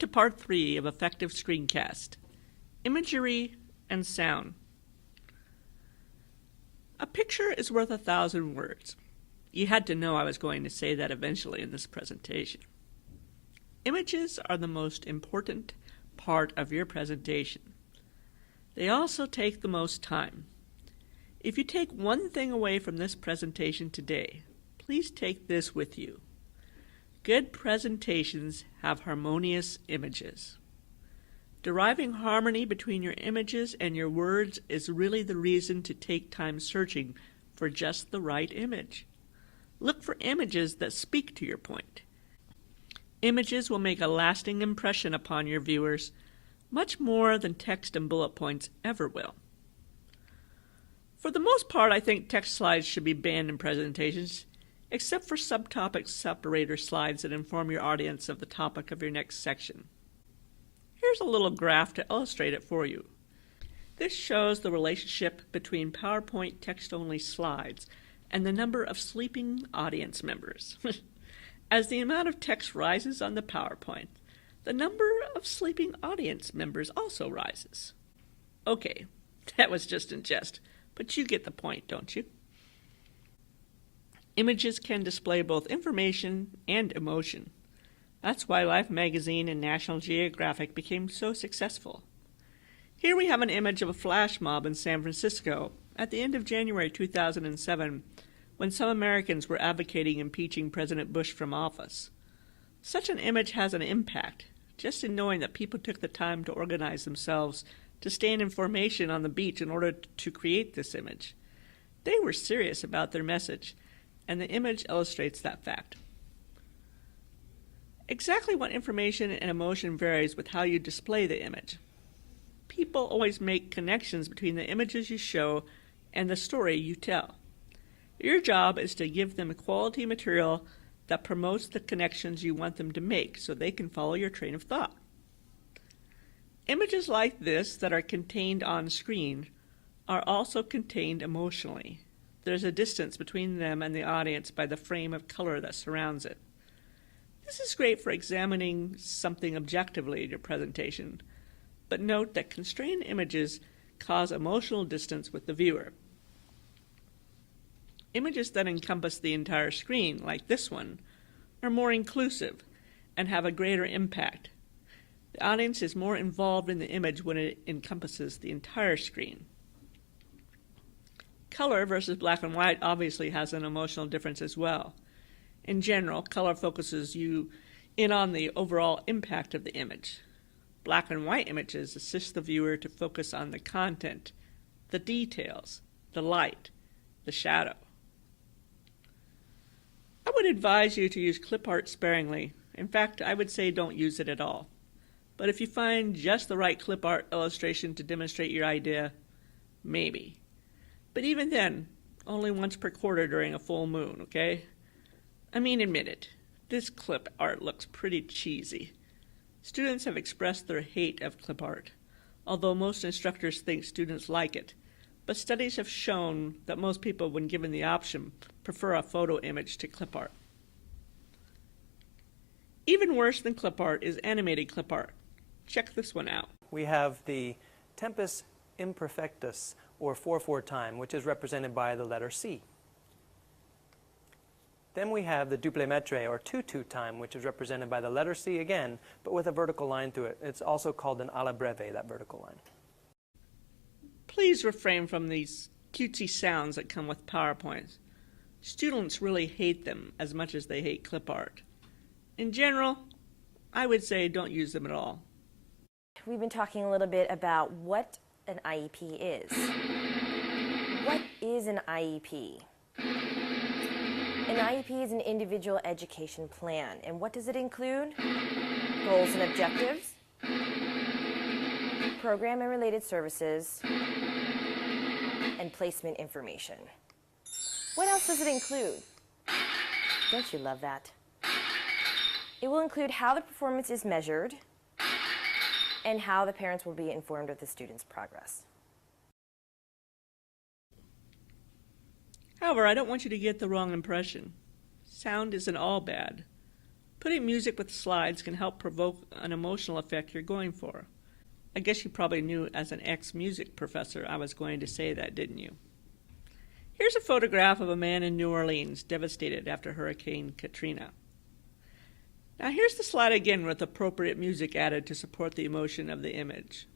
to part 3 of Effective Screencast, Imagery and Sound. A picture is worth 1,000 words. You had to know I was going to say that eventually in this presentation. Images are the most important part of your presentation. They also take the most time. If you take one thing away from this presentation today, please take this with you. Good presentations have harmonious images. Deriving harmony between your images and your words is really the reason to take time searching for just the right image. Look for images that speak to your point. Images will make a lasting impression upon your viewers, much more than text and bullet points ever will. For the most part, I think text slides should be banned in presentations, except for subtopic separator slides that inform your audience of the topic of your next section. Here's a little graph to illustrate it for you. This shows the relationship between PowerPoint text-only slides and the number of sleeping audience members. As the amount of text rises on the PowerPoint, the number of sleeping audience members also rises. Okay, that was just in jest, but you get the point, don't you? Images can display both information and emotion. That's why Life magazine and National Geographic became so successful. Here we have an image of a flash mob in San Francisco at the end of January 2007, when some Americans were advocating impeaching President Bush from office. Such an image has an impact, just in knowing that people took the time to organize themselves to stand in formation on the beach in order to create this image. They were serious about their message, and the image illustrates that fact. Exactly what information and emotion varies with how you display the image. People always make connections between the images you show and the story you tell. Your job is to give them quality material that promotes the connections you want them to make so they can follow your train of thought. Images like this that are contained on screen are also contained emotionally. There's a distance between them and the audience by the frame of color that surrounds it. This is great for examining something objectively in your presentation, but note that constrained images cause emotional distance with the viewer. Images that encompass the entire screen, like this one, are more inclusive and have a greater impact. The audience is more involved in the image when it encompasses the entire screen. Color versus black and white obviously has an emotional difference as well. In general, color focuses you in on the overall impact of the image. Black and white images assist the viewer to focus on the content, the details, the light, the shadow. I would advise you to use clip art sparingly. In fact, I would say don't use it at all. But if you find just the right clip art illustration to demonstrate your idea, maybe. But even then, only once per quarter during a full moon, okay? I mean, admit it, this clip art looks pretty cheesy. Students have expressed their hate of clip art, although most instructors think students like it. But studies have shown that most people, when given the option, prefer a photo image to clip art. Even worse than clip art is animated clip art. Check this one out. We have the tempus imperfectus, or 4/4 time, which is represented by the letter C. Then we have the double metre, or 2/2 time, which is represented by the letter C again, but with a vertical line through it. It's also called an alla breve, that vertical line. Please refrain from these cutesy sounds that come with PowerPoints. Students really hate them as much as they hate clip art. In general, I would say don't use them at all. We've been talking a little bit about what an IEP is. What is an IEP? An IEP is an individual education plan. And what does it include? Goals and objectives, program and related services, and placement information. What else does it include? Don't you love that? It will include how the performance is measured and how the parents will be informed of the student's progress. However, I don't want you to get the wrong impression. Sound isn't all bad. Putting music with slides can help provoke an emotional effect you're going for. I guess you probably knew as an ex-music professor I was going to say that, didn't you? Here's a photograph of a man in New Orleans devastated after Hurricane Katrina. Now here's the slide again with appropriate music added to support the emotion of the image.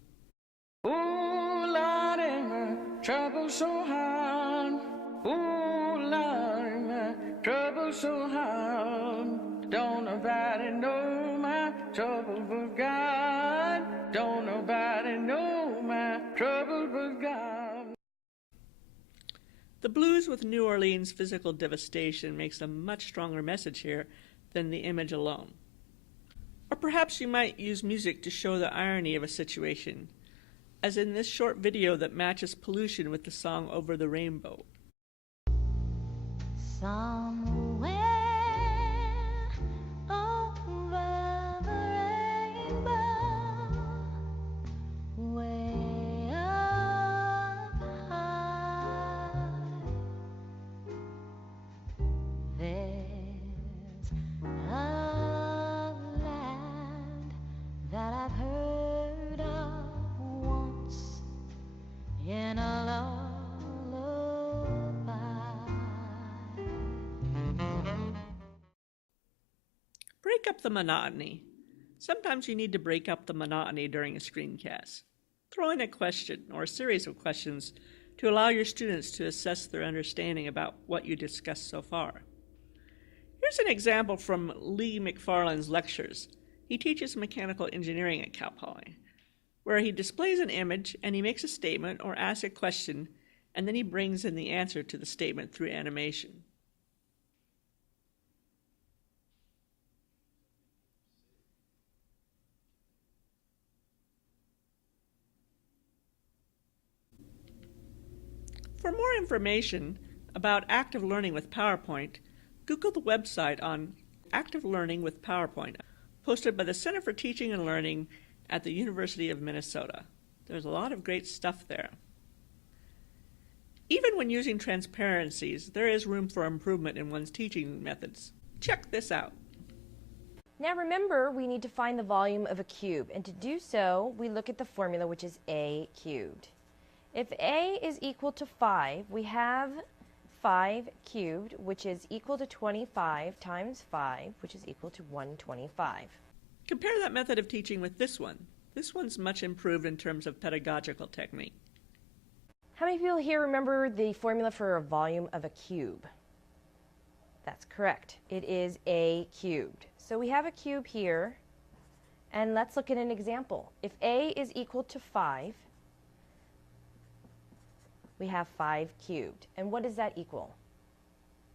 Oh, Lordy, my trouble so hard. Oh, Lordy, my trouble so hard. Don't nobody know my trouble but God. Don't nobody know my trouble but God. The blues with New Orleans' physical devastation makes a much stronger message here than the image alone. Or perhaps you might use music to show the irony of a situation, as in this short video that matches pollution with the song Over the Rainbow. Somewhere over the rainbow, way up high, there's a land that I've heard of once in a lullaby. Break up the monotony. Sometimes you need to break up the monotony during a screencast. Throw in a question or a series of questions to allow your students to assess their understanding about what you discussed so far. Here's an example from Lee McFarland's lectures. He teaches mechanical engineering at Cal Poly, where he displays an image and he makes a statement or asks a question, and then he brings in the answer to the statement through animation. For more information about active learning with PowerPoint, Google the website on Active Learning with PowerPoint, posted by the Center for Teaching and Learning at the University of Minnesota. There's a lot of great stuff there. Even when using transparencies, there is room for improvement in one's teaching methods. Check this out. Now remember, we need to find the volume of a cube, and to do so, we look at the formula, which is a cubed. If a is equal to 5, we have 5 cubed, which is equal to 25 times 5, which is equal to 125. Compare that method of teaching with this one. This one's much improved in terms of pedagogical technique. How many people here remember the formula for a volume of a cube? That's correct. It is a cubed. So we have a cube here, and let's look at an example. If a is equal to 5, we have 5 cubed. And what does that equal?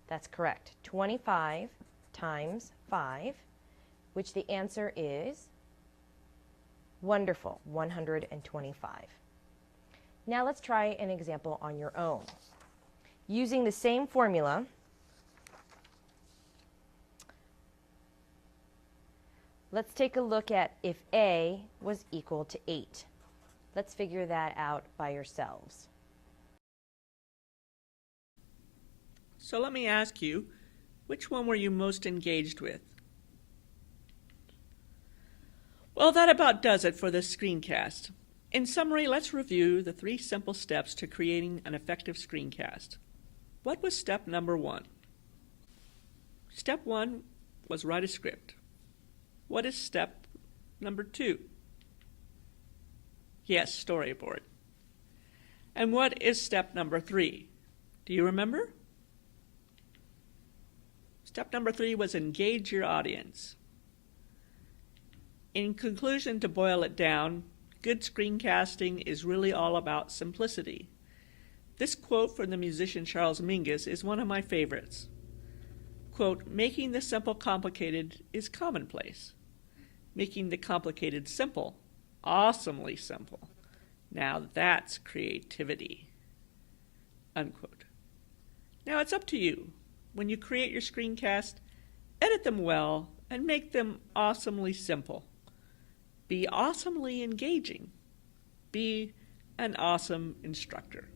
That's correct. 25 times 5, which the answer is wonderful, 125. Now let's try an example on your own. Using the same formula, let's take a look at if a was equal to 8. Let's figure that out by yourselves. So let me ask you, which one were you most engaged with? Well, that about does it for this screencast. In summary, let's review the 3 simple steps to creating an effective screencast. What was step number 1? Step 1 was write a script. What is step number 2? Yes, storyboard. And what is step number 3? Do you remember? Step number 3 was engage your audience. In conclusion, to boil it down, good screencasting is really all about simplicity. This quote from the musician Charles Mingus is one of my favorites. Quote, "Making the simple complicated is commonplace. Making the complicated simple, awesomely simple. Now that's creativity." Unquote. Now it's up to you. When you create your screencast, edit them well and make them awesomely simple. Be awesomely engaging. Be an awesome instructor.